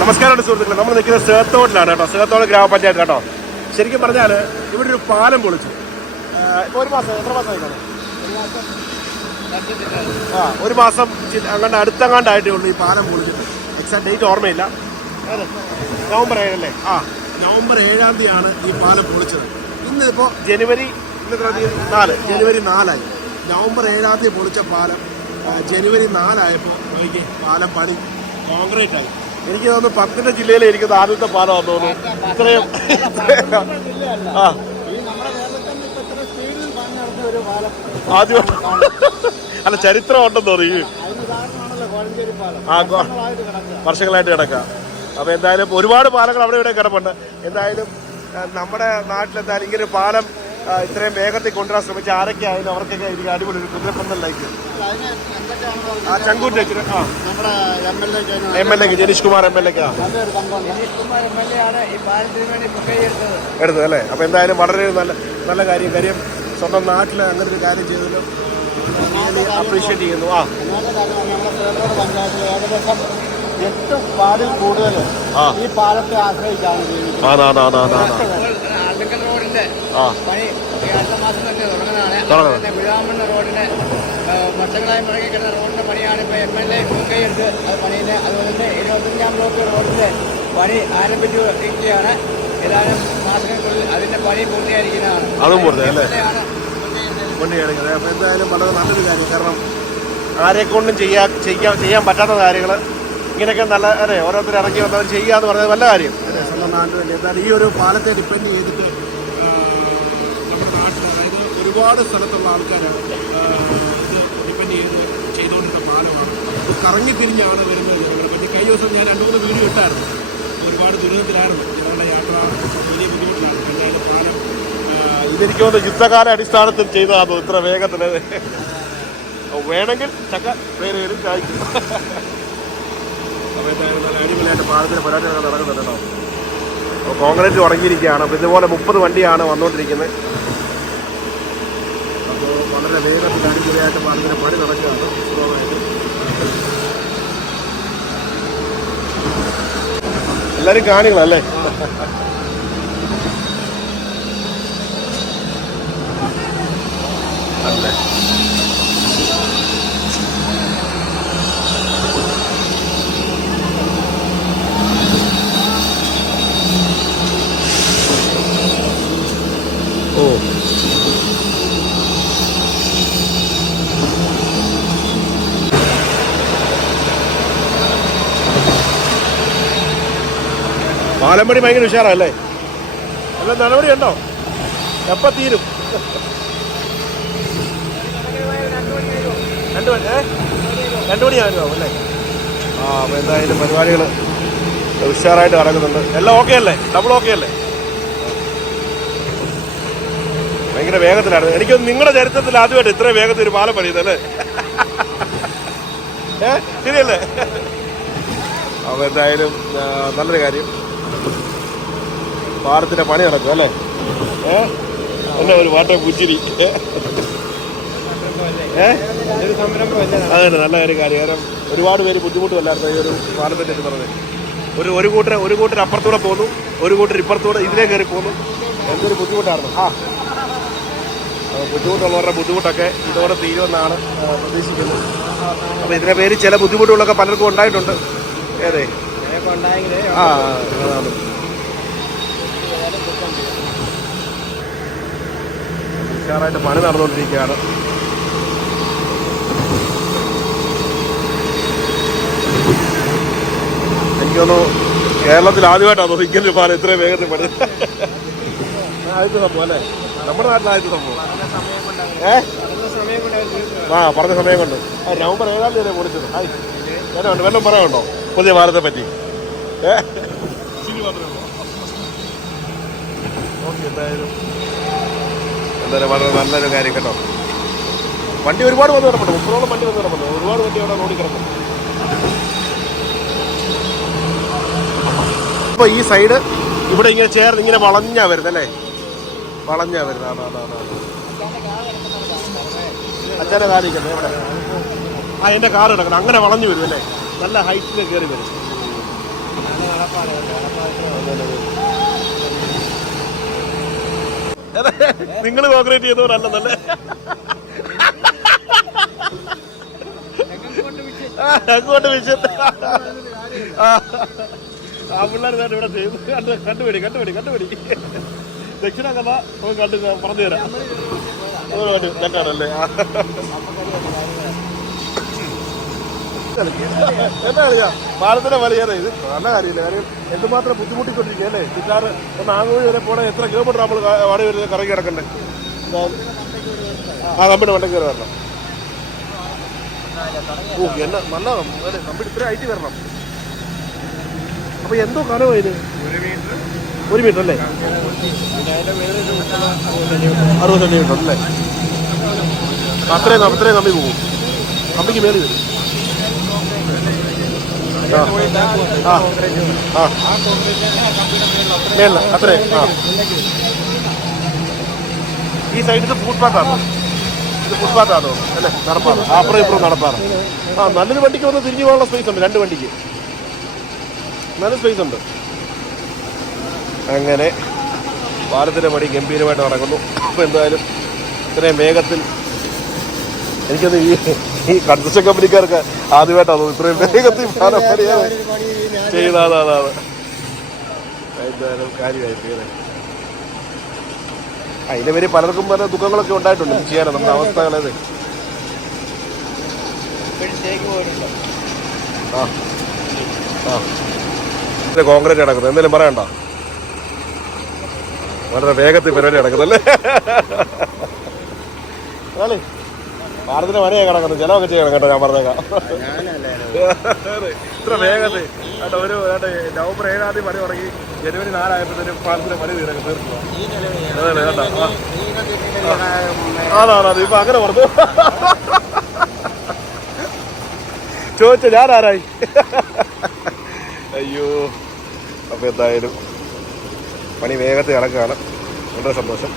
നമസ്കാരമുണ്ട് സുഹൃത്തുക്കളെ. നമ്മൾ നിൽക്കുന്നത് സേത്തോട്ടിലാണ് കേട്ടോ. സേത്തോട് ഗ്രാമപഞ്ചായത്ത് കേട്ടോ. ശരിക്കും പറഞ്ഞാൽ ഇവിടെ ഒരു പാലം പൊളിച്ചു. ഇപ്പോൾ ഒരു മാസം എത്ര മാസം ആയിക്കാണ് ആ ഒരു മാസം അങ്ങോട്ട് അടുത്തങ്ങാണ്ടായിട്ടേ ഉള്ളൂ ഈ പാലം പൊളിച്ചിട്ട്. എക്സാക്ട് ഡേറ്റ് ഓർമ്മയില്ല. നവംബർ ഏഴല്ലേ ആ നവംബർ ഏഴാം തീയതിയാണ് ഈ പാലം പൊളിച്ചത്. ഇന്ന് ഇപ്പോൾ ജനുവരി നാല്. ജനുവരി നാലായി. നവംബർ ഏഴാം തീയതി പൊളിച്ച പാലം ജനുവരി നാലായപ്പോൾ പാലം പണി കോൺക്രീറ്റ് ആയി എനിക്ക് തോന്നുന്നു പത്തനംതിട്ട ജില്ലയിലെ ഇരിക്കുന്ന ആദ്യത്തെ പാലമാണെന്ന് തോന്നുന്നു. ഇത്രയും പാലം ആദ്യം അല്ല ചരിത്രം ഉണ്ടെന്ന് തോന്നി പാലം ആ വർഷങ്ങളായിട്ട് കിടക്കാം. അപ്പോൾ എന്തായാലും ഒരുപാട് പാലങ്ങൾ അവിടെ ഇവിടെ കിടപ്പുണ്ട്. എന്തായാലും നമ്മുടെ നാട്ടിലെന്തായാലും ഇങ്ങനെ പാലം ഇത്രയും വേഗത്തിൽ കൊണ്ടുവരാൻ ശ്രമിച്ച ആരൊക്കെ ആയാലും അവർക്കൊക്കെ എനിക്ക് അടിപൊളി ഒരു കുതിരപ്പന്തലായിരിക്കും ആ ചങ്കൂറ്റ് ആ. നമ്മുടെ എം എൽ എക്ക് ജനീഷ് കുമാർ എം എൽ എക്ക് എടുത്തത് അല്ലേ? അപ്പോൾ എന്തായാലും വളരെ നല്ല നല്ല കാര്യം കാര്യം സ്വന്തം നാട്ടിൽ അങ്ങനെ ഒരു കാര്യം ചെയ്തതിലും അപ്രീഷിയേറ്റ് ചെയ്യുന്നു. ആ. ഏകദേശം എട്ട് പാടിൽ കൂടുതൽ ഈ പാലത്തെ ആശ്രയിച്ചാണ് റോഡിന്റെ പണി അടുത്ത മാസം തന്നെ തുടങ്ങുന്നതാണ് വിഴാമണ്ണ റോഡിന് വർഷങ്ങളായി കിടന്ന റോഡിന്റെ പണിയാണ് ഇപ്പൊ എം എൽ എ മുൻകൈ എടുത്ത് അത് അതുപോലെ തന്നെ ഇരുപത്തഞ്ചാം ബ്ലോക്ക് റോഡിന്റെ പണി ആരംഭിച്ചു ഇരിക്കുകയാണ് ഏതാനും മാസങ്ങൾക്കുള്ളിൽ അതിന്റെ പണി പൂർത്തിയായിരിക്കുന്നതാണ്. അതും? ആണ് മുൻകൈ അപ്പോൾ എന്തായാലും വളരെ നല്ലൊരു കാര്യം. കാരണം ആരെ കൊണ്ടും ചെയ്യാൻ ചെയ്യാൻ ചെയ്യാൻ പറ്റാത്ത കാര്യങ്ങൾ ഇങ്ങനെയൊക്കെ നല്ല അതെ ഓരോരുത്തർ ഇറങ്ങി വന്നവർ ചെയ്യുക എന്ന് പറയുന്നത് നല്ല കാര്യം. അതെ സ്വന്തം നാട്ടിൽ എന്തായാലും ഈ ഒരു പാലത്തെ ഡിപ്പെൻഡ് ചെയ്തിട്ട് ആ, നമ്മുടെ നാട്ടിൽ അതായത് ഒരുപാട് സ്ഥലത്തുള്ള ആൾക്കാരാണ് ഇത് ഡിപ്പെൻഡ് ചെയ്ത് ചെയ്തുകൊണ്ടിരുന്ന പാലമാണ്. അത് കറങ്ങി തിരിഞ്ഞാണ് വരുന്നത് ഞങ്ങളുടെ പറ്റി. കഴിഞ്ഞ ദിവസം ഞാൻ രണ്ട് മൂന്ന് വീഡിയോ ഇട്ടായിരുന്നു. ഒരുപാട് ദുരിതത്തിലായിരുന്നു. ഞങ്ങളുടെ യാത്ര വലിയ ബുദ്ധിമുട്ടിലാണ്. എന്തായാലും പാലം ഇതെനിക്ക് തോന്നുന്നു യുദ്ധകാല അടിസ്ഥാനത്തിൽ ചെയ്തതാണ് ഇത്ര വേഗത്തിൽ വേണമെങ്കിൽ ചക്ക വേറെ വരും ചായക്കും. അപ്പോൾ എന്തായാലും നല്ല അടിപൊളിയായിട്ട് പാലത്തിന് പരാജയം നടക്കുന്നുണ്ടോ കോൺഗ്രസ് അപ്പോൾ കോൺക്രീറ്റ് തുടങ്ങിയിരിക്കുകയാണ്. അപ്പോൾ ഇതുപോലെ മുപ്പത് വണ്ടിയാണ് വന്നുകൊണ്ടിരിക്കുന്നത്. വളരെ വേഗത്തിൽ അടിപൊളിയായിട്ട് പാലത്തിന് പണി നടക്കുകയാണ്. എല്ലാവരും കാണികളല്ലേ പാലമ്പടി ഭയങ്കര ഉഷാറല്ലേ? അല്ല നടപടി ഉണ്ടോ? എപ്പം തീരും? രണ്ട് മണി രണ്ട് മണിയായിരുന്നു അല്ലേ? ആ അപ്പോൾ എന്തായാലും പരിപാടികൾ ഉഷാറായിട്ട് നടക്കുന്നുണ്ട്. എല്ലാം ഓക്കെ അല്ലേ? ഡബിൾ ഓക്കെ അല്ലേ? ഭയങ്കര വേഗത്തിലാണ് എനിക്ക് നിങ്ങളുടെ ചരിത്രത്തിൽ ആദ്യമായിട്ട് ഇത്രയും വേഗത്തിൽ ഒരു പാലം പണിയുന്നത് അല്ലേ? ശരിയല്ലേ? അപ്പോൾ എന്തായാലും നല്ലൊരു കാര്യം. പാലത്തിന്റെ പണി നടക്കും അല്ലേ? ഏ? ഒരു വാട്ട പുച്ചിരി. അതെ നല്ല ഒരു കാര്യം. കാരണം ഒരുപാട് പേര് ബുദ്ധിമുട്ടുമല്ലായിരുന്നു ഈ ഒരു പാലത്തിന്റെ ഇത് പറഞ്ഞത്. ഒരു ഒരു കൂട്ടർ ഒരു കൂട്ടർ അപ്പുറത്തൂടെ പോന്നു ഒരു കൂട്ടർ ഇപ്പുറത്തൂടെ ഇതിലേ കയറി പോന്നു. എന്തൊരു ബുദ്ധിമുട്ടായിരുന്നു. ആ. ബുദ്ധിമുട്ടുള്ളവരുടെ ബുദ്ധിമുട്ടൊക്കെ ഇതോടെ തീരുമെന്നാണ് പ്രതീക്ഷിക്കുന്നത് അപ്പോൾ ഇതിനെ പേര് ചില ബുദ്ധിമുട്ടുകളൊക്കെ പലർക്കും ഉണ്ടായിട്ടുണ്ട്. ഏതെ? ആ ഉഷാറായിട്ട് പണി നടന്നുകൊണ്ടിരിക്കുകയാണ്. എനിക്കൊന്ന് കേരളത്തിൽ ആദ്യമായിട്ടാണ് ഇങ്ങനെ പാലം ഇത്രയും വേഗത്തിൽ പണി. നമ്മുടെ നാട്ടിൽ ആ പറഞ്ഞ സമയം കൊണ്ട്. നവംബർ ഏഴാം തീയതി പൊളിച്ചത് വല്ലതും പറയാനുണ്ടോ? പുതിയ ഭാരത്തെ പറ്റി. എന്തായാലും വളരെ നല്ലൊരു കാര്യം കേട്ടോ വണ്ടി ഒരുപാട് വന്ന് കിടപ്പുണ്ട്. മുപ്പതോളം വണ്ടി വന്ന് കിടപ്പുണ്ട്. ഒരുപാട് വണ്ടി അവിടെ റോഡിൽ കിടപ്പുണ്ട്. ഈ സൈഡ് ഇവിടെ ഇങ്ങനെ ചേർന്ന് ഇങ്ങനെ വളഞ്ഞാ വരുന്നത് അല്ലേ? വളഞ്ഞാ വരുന്നത്. അച്ഛനെ കാണിക്കുന്നത് എവിടെ? ആ എന്റെ കാർ കിടക്കണം അങ്ങനെ വളഞ്ഞു വരും അല്ലേ? നല്ല ഹൈറ്റിൽ കയറി വരും. നിങ്ങൾ കോൺക്രീറ്റ് ചെയ്തവരല്ലെന്നല്ലേ അങ്ങോട്ട് വിഷയം ആ പിള്ളേർ തന്നെ ഇവിടെ ചെയ്തു. കണ്ട് കണ്ടുപിടി കണ്ടുപിടി കണ്ടുപിടി. ദക്ഷിണ കഥ കണ്ടു പറഞ്ഞു തരാം ഒരു എന്താ കളിയാ പാലത്തിന്റെ വലിയത് ഇത്? നല്ല കാര്യമില്ല. കാര്യം എന്തുമാത്രം ബുദ്ധിമുട്ടിക്കൊണ്ടിരിക്കുക അല്ലേ? ഒന്ന് ആങ്ങൂഴി വരെ പോണേ എത്ര കിലോമീറ്റർ നമ്മൾ വാടി വരുന്നത് കറങ്ങി കിടക്കണ്ടേ. ആ കമ്പിയുടെ വണ്ടി കയറി വരണം. ഓ എന്നാ നല്ല അല്ലേ? ഇത്ര ആയിട്ട് വരണം. അപ്പൊ എന്തോ കനവോ ഇത്? ഒരു മീറ്റർ അല്ലേ? അറുപത് സെന്റിമീറ്റർ അല്ലേ? അത്രയും അത്രയും കമ്പി പോകും കമ്പിക്ക് മേളിൽ വരും. ആ. ആ. മേളിൽ അത്രേ. ആ. ഈ സൈഡിൽ ഫുട്പാത്താണ് ഇത് ഫുട്പാത്താണോ അല്ലേ? നടപ്പാറ് അപ്പുറം ഇപ്പുറം നടപ്പാറ് ആ നല്ലൊരു വണ്ടിക്ക് വന്ന് തിരിഞ്ഞു പോകാനുള്ള സ്പേസ് ഉണ്ട്. രണ്ട് വണ്ടിക്ക്. നല്ല സ്പേസ് ഉണ്ട്. അങ്ങനെ പാലത്തിന്റെ പണി ഗംഭീരമായിട്ട് നടക്കുന്നു. അപ്പോൾ എന്തായാലും ഇത്രയും വേഗത്തിൽ എനിക്കത് ഈ ഈ കൺസ്ട്രക്ഷൻ കമ്പനിക്കാർക്ക് ആദ്യമായിട്ടാണ് ഇത്രയും വേഗത്തിൽ ചെയ്താണ് അതാണ് എന്തായാലും കാര്യമായി പേര് അതിന്റെ പേര് പലർക്കും പല ദുഃഖങ്ങളൊക്കെ ഉണ്ടായിട്ടുണ്ട് ചെയ്യാനോ നമ്മുടെ അവസ്ഥകളത് ആ. ആ. കോൺക്രീറ്റ് നടക്കുന്നത് എന്തെങ്കിലും പറയണ്ട? വളരെ വേഗത്തിൽ പരിപാടി നടക്കുന്നല്ലേ ആളെ വരെ കിടക്കുന്നത് ചിലവൊക്കെ ചെയ്യണം കേട്ടോ ഞാൻ പറഞ്ഞേക്കാം. ഇത്ര വേഗത്തിൽ ഒരു നവംബർ ഏഴാം പണി തുടങ്ങി ജനുവരി നാലായപ്പോഴത്തേനും പണി തീരൊക്കെ കേട്ടോ. ഇപ്പൊ അങ്ങനെ പറഞ്ഞു. ചോദിച്ച ഞാൻ ആരായി? അയ്യോ. അപ്പൊ എന്തായാലും പണി വേഗത്തിൽ ഇറക്കുകയാണ് വളരെ സന്തോഷം.